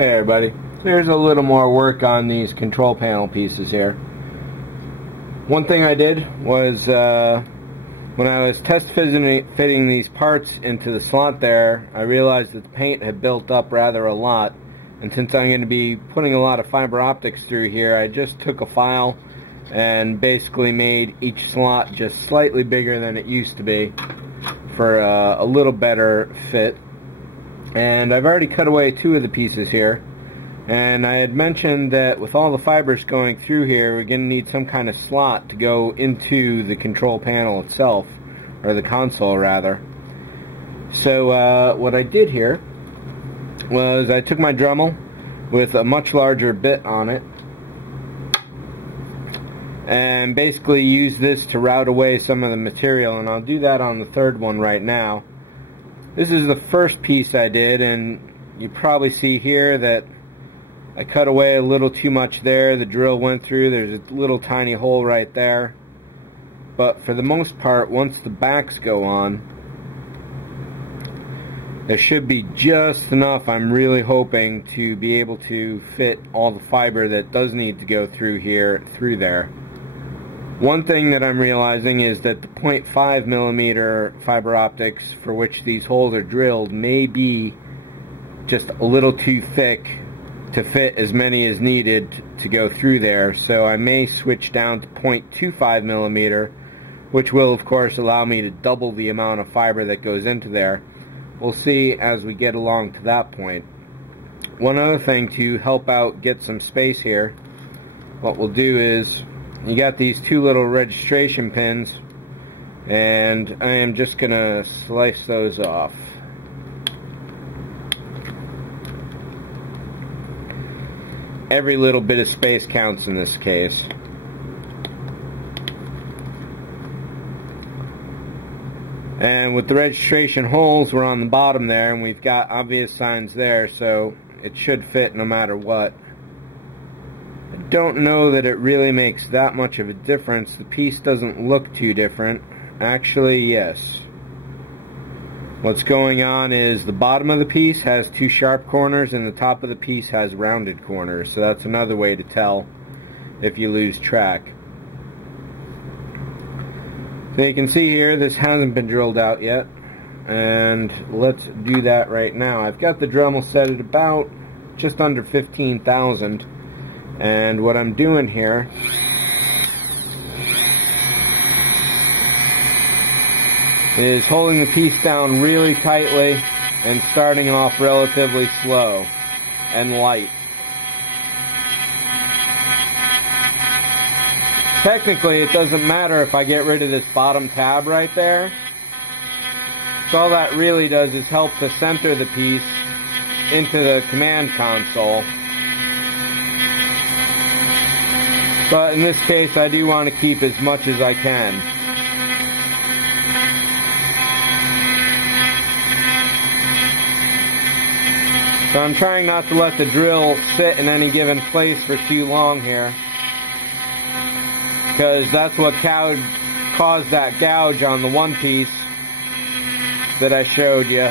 Hey everybody, so here's a little more work on these control panel pieces here. One thing I did was when I was test fitting these parts into the slot there, I realized that the paint had built up rather a lot, and since I'm going to be putting a lot of fiber optics through here, I just took a file and basically made each slot just slightly bigger than it used to be for a little better fit. And I've already cut away two of the pieces here, and I had mentioned that with all the fibers going through here, we're going to need some kind of slot to go into the control panel itself, or the console rather. So what I did here was I took my Dremel with a much larger bit on it and basically used this to route away some of the material, and I'll do that on the third one right now. This is the first piece I did, and you probably see here that I cut away a little too much there. The drill went through. There's a little tiny hole right there. But for the most part, once the backs go on, there should be just enough, I'm really hoping, to be able to fit all the fiber that does need to go through here, through there. One thing that I'm realizing is that the 0.5 millimeter fiber optics for which these holes are drilled may be just a little too thick to fit as many as needed to go through there, so I may switch down to 0.25 millimeter, which will of course allow me to double the amount of fiber that goes into there. We'll see as we get along to that point. One other thing to help out get some space here, what we'll do is, you got these two little registration pins, and I am just gonna slice those off. Every little bit of space counts in this case. And with the registration holes, we're on the bottom there, and we've got obvious signs there, so it should fit no matter what. I don't know that it really makes that much of a difference. The piece doesn't look too different. Actually, yes. What's going on is the bottom of the piece has two sharp corners and the top of the piece has rounded corners, so that's another way to tell if you lose track. So you can see here, this hasn't been drilled out yet, and let's do that right now. I've got the Dremel set at about just under 15,000, and what I'm doing here is holding the piece down really tightly and starting off relatively slow and light. Technically, it doesn't matter if I get rid of this bottom tab right there. So all that really does is help to center the piece into the command console. But in this case, I do want to keep as much as I can. So I'm trying not to let the drill sit in any given place for too long here, because that's what caused that gouge on the one piece that I showed you.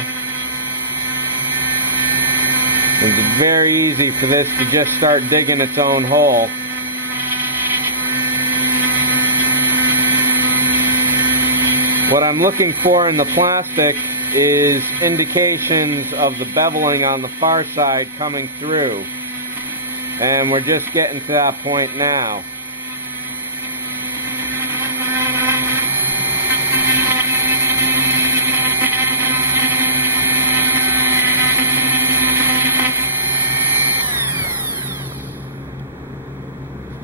It's very easy for this to just start digging its own hole. What I'm looking for in the plastic is indications of the beveling on the far side coming through, and we're just getting to that point now.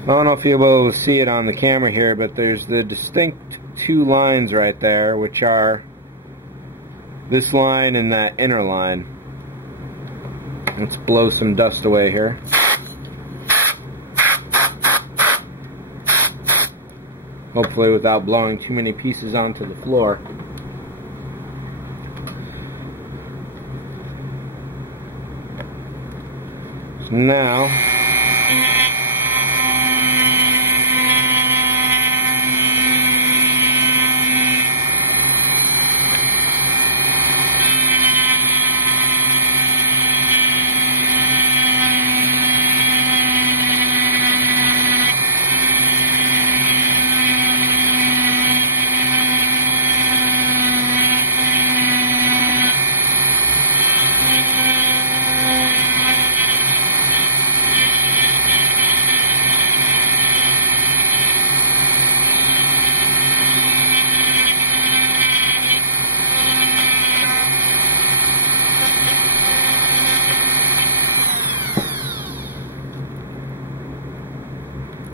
I don't know if you'll be able to see it on the camera here, but there's the distinct two lines right there, which are this line and that inner line. Let's blow some dust away here. Hopefully without blowing too many pieces onto the floor. So now,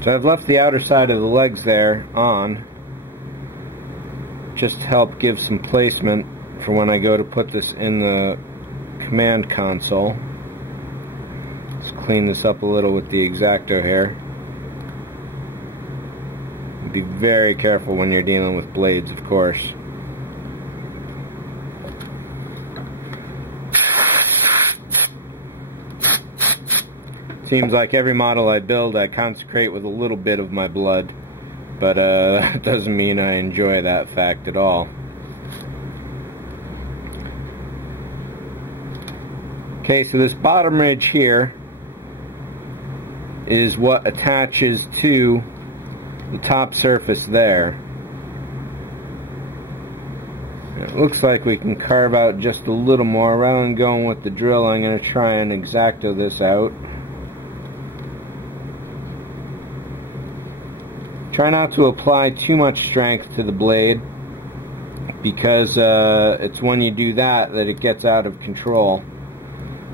So I've left the outer side of the legs there on, just to help give some placement for when I go to put this in the command console. Let's clean this up a little with the X-Acto here. Be very careful when you're dealing with blades, of course. Seems like every model I build I consecrate with a little bit of my blood, but that doesn't mean I enjoy that fact at all. Okay, so this bottom ridge here is what attaches to the top surface there. It looks like we can carve out just a little more. Rather than going with the drill, I'm going to try and X-Acto this out. Try not to apply too much strength to the blade, because it's when you do that that it gets out of control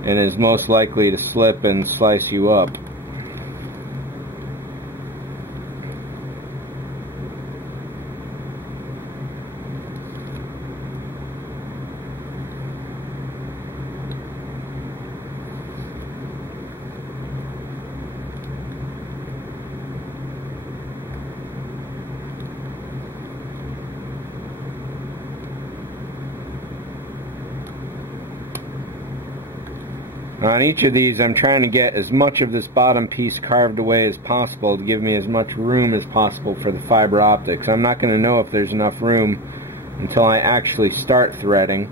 and is most likely to slip and slice you up. On each of these, I'm trying to get as much of this bottom piece carved away as possible to give me as much room as possible for the fiber optics. I'm not going to know if there's enough room until I actually start threading.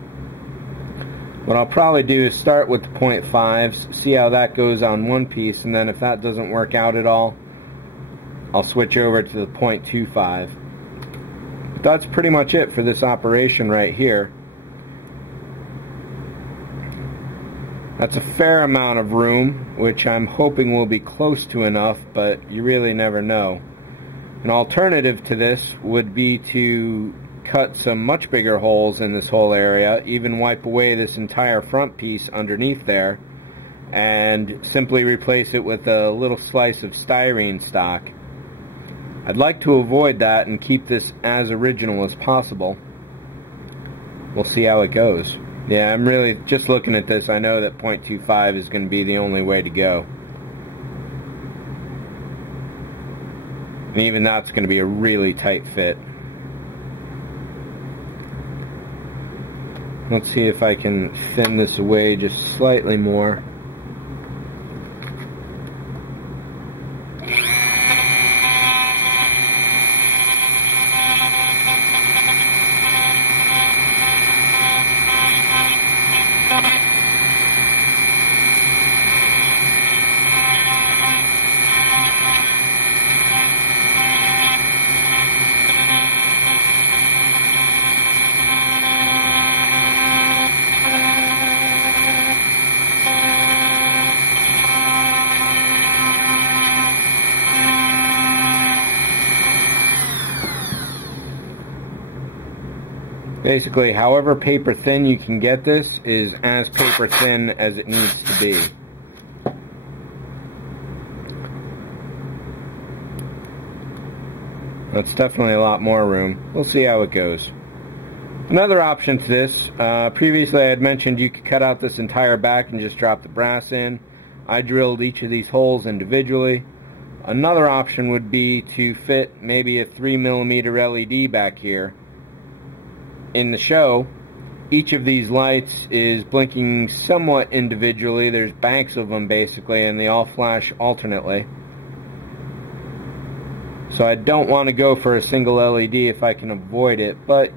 What I'll probably do is start with the 0.5s, see how that goes on one piece, and then if that doesn't work out at all, I'll switch over to the 0.25. But that's pretty much it for this operation right here. That's a fair amount of room, which I'm hoping will be close to enough, but you really never know. An alternative to this would be to cut some much bigger holes in this whole area, even wipe away this entire front piece underneath there, and simply replace it with a little slice of styrene stock. I'd like to avoid that and keep this as original as possible. We'll see how it goes. Yeah, I'm really just looking at this. I know that 0.25 is going to be the only way to go. And even that's going to be a really tight fit. Let's see if I can thin this away just slightly more. Basically, however paper thin you can get this is as paper thin as it needs to be. That's definitely a lot more room. We'll see how it goes. Another option to this, previously I had mentioned you could cut out this entire back and just drop the brass in. I drilled each of these holes individually. Another option would be to fit maybe a 3mm LED back here. In the show, each of these lights is blinking somewhat individually. There's banks of them basically, and they all flash alternately. So I don't want to go for a single LED if I can avoid it, but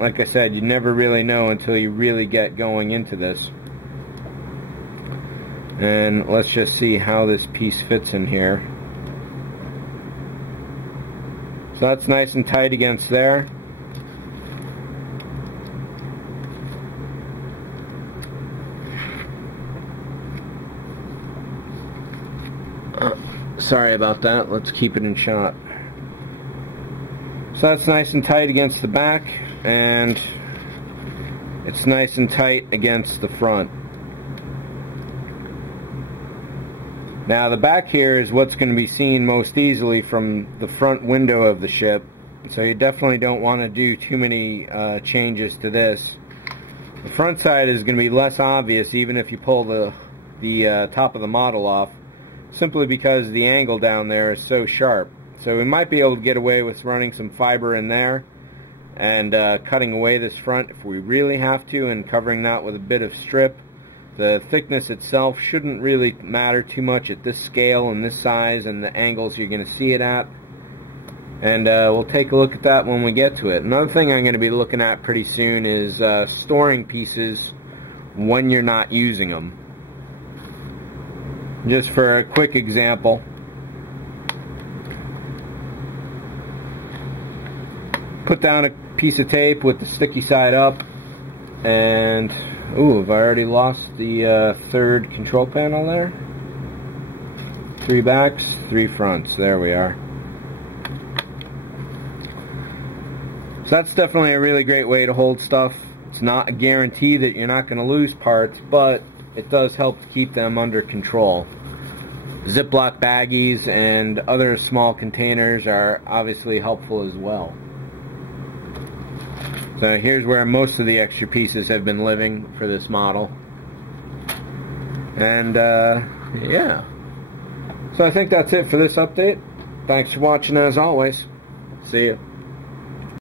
like I said, you never really know until you really get going into this. And let's just see how this piece fits in here. So that's nice and tight against there. Sorry about that. Let's keep it in shot. So that's nice and tight against the back, and it's nice and tight against the front. Now the back here is what's going to be seen most easily from the front window of the ship, so you definitely don't want to do too many changes to this. The front side is going to be less obvious even if you pull the top of the model off, simply because the angle down there is so sharp. So we might be able to get away with running some fiber in there and cutting away this front if we really have to, and covering that with a bit of strip. The thickness itself shouldn't really matter too much at this scale and this size and the angles you're going to see it at. And we'll take a look at that when we get to it. Another thing I'm going to be looking at pretty soon is storing pieces when you're not using them. Just for a quick example, put down a piece of tape with the sticky side up, and ooh, have I already lost the third control panel there? 3 backs, 3 fronts. There we are. So that's definitely a really great way to hold stuff. It's not a guarantee that you're not going to lose parts, but it does help to keep them under control. Ziploc baggies and other small containers are obviously helpful as well. So here's where most of the extra pieces have been living for this model. And yeah. So I think that's it for this update. Thanks for watching as always. See ya.